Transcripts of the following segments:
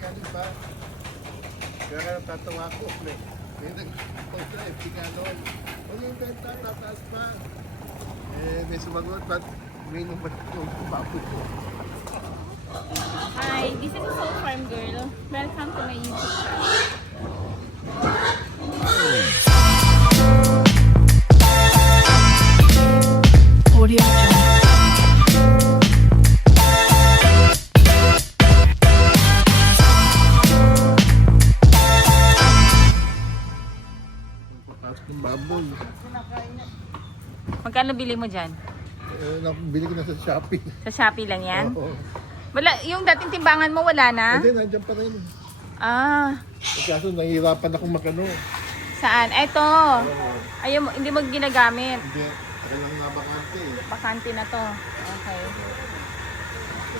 galing pa. Kaya natatawa ko. May nag-post na FP nga noon. Huwag yung benta, tataas pa. May sumagot, ba't may naman yung baboy ko? Hi, this is a Soul Farm Girl. Welcome to my YouTube channel. Audio Jungle. Papasok yung baboy. Magkano bili mo dyan? Bili ko na sa Shopee. Sa Shopee lang yan? Oo. Wala, yung dating timbangan mo wala na? Hindi, nandiyan pa rin. Ah, Kaso nahihirapan akong magano. saan? Eto. Ayaw mo, hindi mo ginagamit. Hindi, kailangan nga bakante eh. Bakante na to. Okay.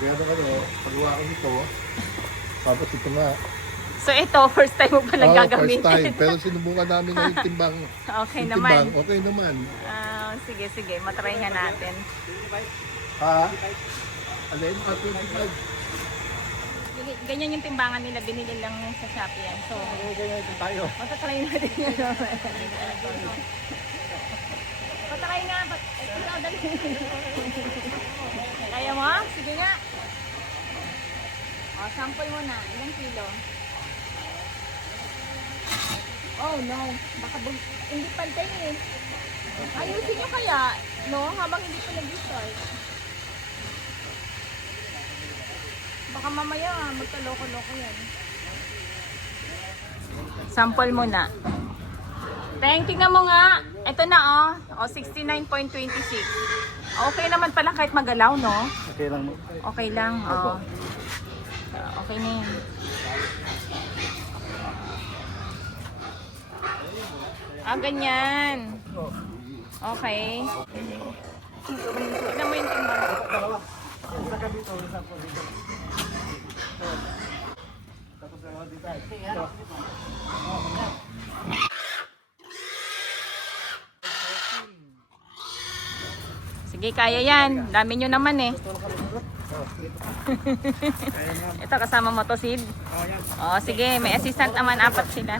Kaya pagawa ko nito, tapos ito nga. So ito, first time mo palang gagamitin. First time. Pero sinubukan namin na yung timbang. Okay yung naman. Timbang, okay naman. Ah, sige, sige. Matry nga natin. Ha? Alin? 25. Ganyan yung timbangan nila. Binili lang sa Shopee yan. So, Ganyan tayo. matatry natin yan. Patry nga. Ikaw, dali. Kaya mo? Sige nga. O, sample mo na. Ilang kilo? Oh, no. Baka hindi pantay eh. Ayusin nyo kaya, no? Habang hindi pa nag-start. Baka mamaya magkaloko-loko yan. Sample mo na. Teng, tingnan mo nga. Ito na oh. O, 69.26. Okay naman pala kahit magalaw, no? Okay lang mo. Okay lang. Oh. Okay na yan. Ah, ganyan. Okay. Tignan mo yung timbang. Sige, kaya yan. Dami nyo naman eh. Ito kasama mo to, Sid. Oh, sige, may assistant naman, 4 sila.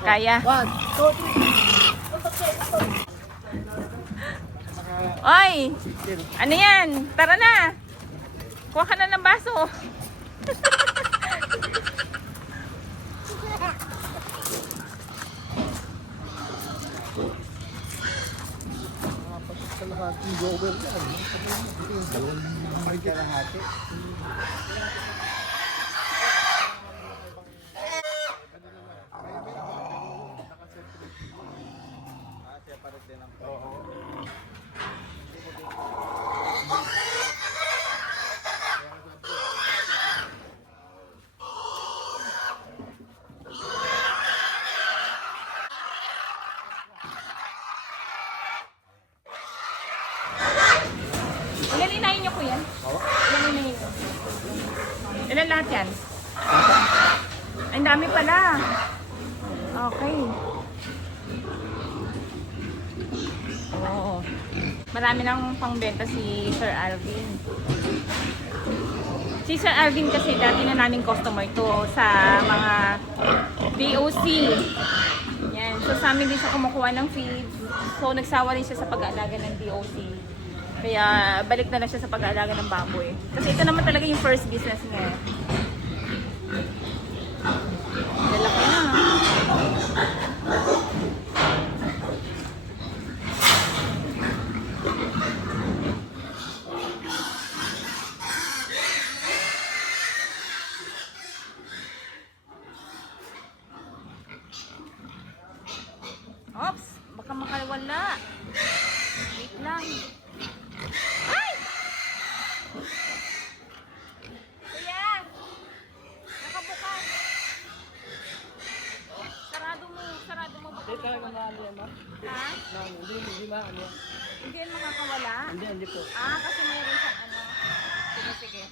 Kaya. 1, 2, 3. Oy! Ano yan? Tara na! Kuha ka na ng baso. Kalahating gower yan. May kalahati. Ilalinayin niyo ko yan. Ilalinayin niyo. Ilan lahat yan? Ay, ang dami pala. Okay. Oo. Marami nang pangbenta si Sir Alvin. Si Sir Alvin kasi dati na naming customer to sa mga DOC. Yan. So sa amin din siya kumukuha ng feeds. So nagsawa rin siya sa pag-aalaga ng DOC. Kaya balik na lang siya sa pag-aalaga ng baboy. Kasi ito naman talaga yung first business niya. Lalaki na. Oops! Baka makawala. Wait lang. Ay! Kuya! Nakabukas. Sarado mo. Sarado mo. Baka makawala. Ha? Hindi maano. Hindi yan makakawala? Hindi po. Ah, kasi mayroon sa ano. Sige, sige.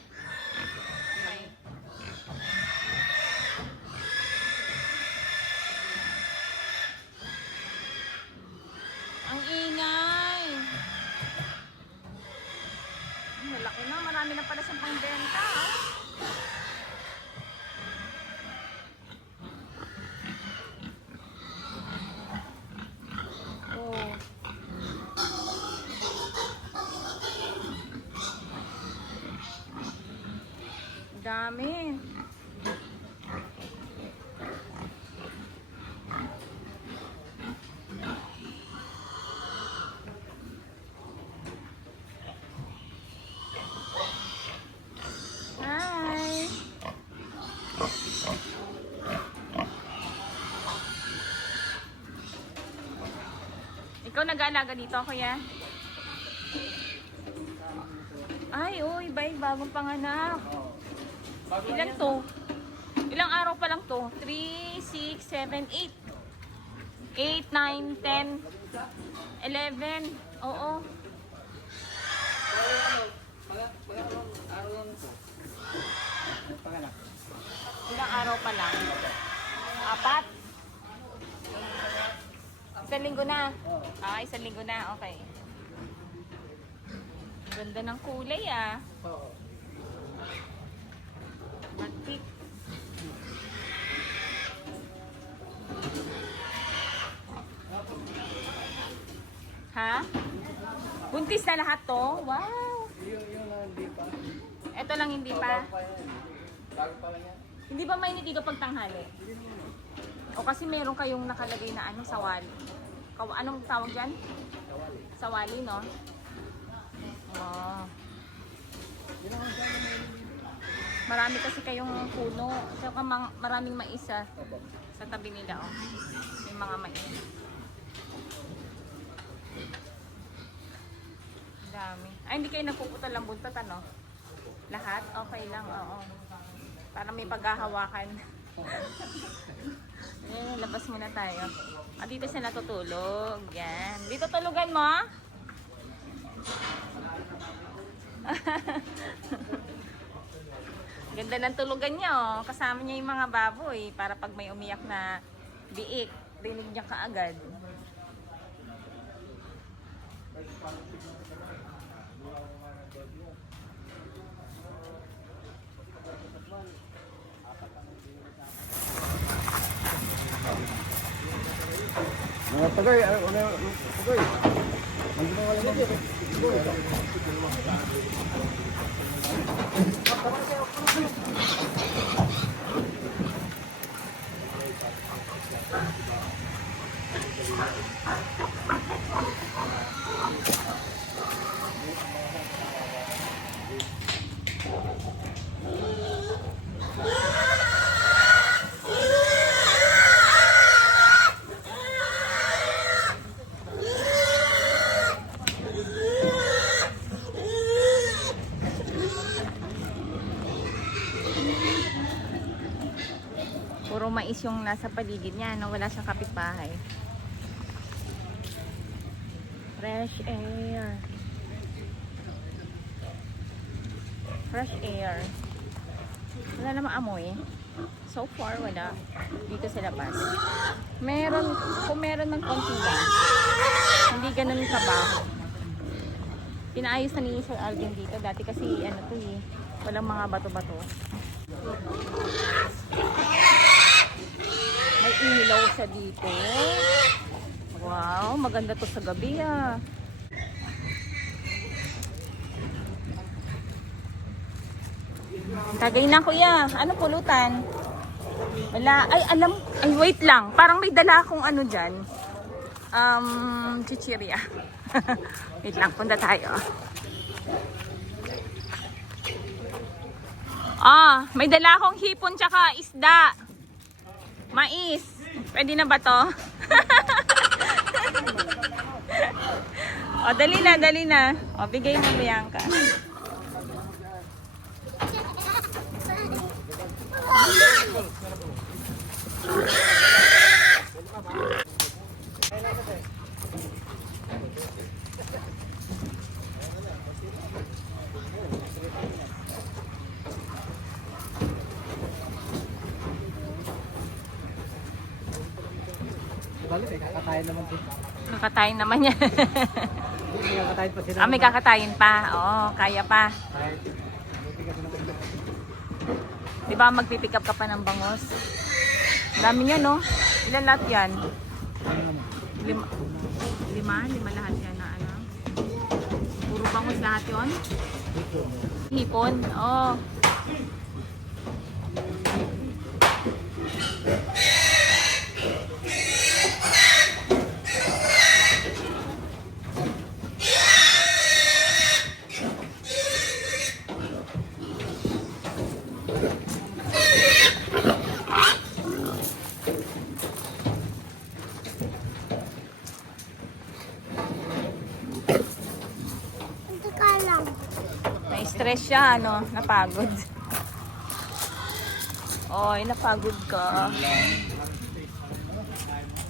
Okay. Ang ingay. Malaki na. Marami na pala siyang pangbenta. Oh. Dami. Hi. Ikaw nag-aalaga dito, kuya? Ay, uy, bay, bagong panganak. Ilan to? Ilang araw pa lang to? 3, 6, 7, 8. 8, 9, 10, 11. Oo. Ilang araw pa lang? 4? Isang linggo na? Ah, isang linggo na. Okay. Ganda ng kulay ah. Matik. Ha? Buntis na lahat to? Wow! Ito lang hindi pa. Hindi ba mainit dito pag tanghali? O kasi meron kayong nakalagay na ano, sawali. Anong tawag dyan? Sawali, no? Oh. Marami kasi kayong puno. Saka maraming mais sa tabi nila. Oh. May mga mais. Dami. Ay, hindi kayo nagpuputal ng buntot, ano? Lahat? Okay lang, oo. Para may paghahawakan. Eh, labas muna tayo. Ah, dito siya natutulog. Yan. Dito tulugan mo? Ganda ng tulugan niya, oh. Kasama niya yung mga baboy para pag may umiyak na biik, rinig niya kaagad. Mga tagay, tagay. Nandito wala na dito. Puro mais yung nasa paligid niya, no? Wala siyang kapitbahay. Fresh air. Fresh air. Wala namang amoy. So far, wala. Dito sa labas. Meron, kung meron ng konti lang. Hindi ganun yung trabaho. Pinaayos na ni Sir Alvin dito. Dati kasi, ano to eh, walang mga bato-bato. May ilaw siya dito. Wow, maganda to sa gabi ah. Tagay na kuya. Ano pulutan? Wala. Ay, ay, wait lang. Parang may dala akong ano dyan. Chichirya. Wait lang, punta tayo. Ah, may dala akong hipon tsaka isda. Mais. Pwede na ba to? O, dali na, dali na. O, bigay mo, Bianca. Kakatayin naman po. Kakatayin naman yan. May kakatayin pa sila. Ah, may kakatayin pa. Oo, kaya pa. Di ba magpipick up ka pa ng bangos? Dami niya, no? Ilan lahat yan? Lima lahat yan na ano? Puro bangos lahat yon? Hipon? Oo. Na-stress siya, ano, napagod. Oy, napagod ka.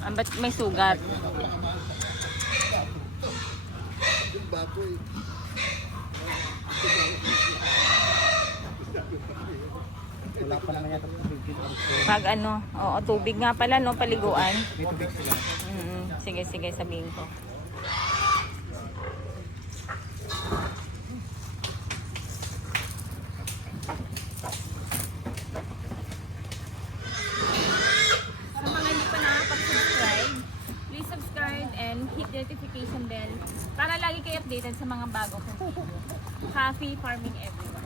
Ba't may sugat? Yung baboy. Wala pa naman yata tubig dito. Pag ano, oo, tubig nga pala, no, paliguan. May tubig sila. Sige, sige, sabihin ko. Sa mga hindi pa nakapag-subscribe, please subscribe and hit the notification bell para lagi kayo updated sa mga bago kong video. Happy farming everyone!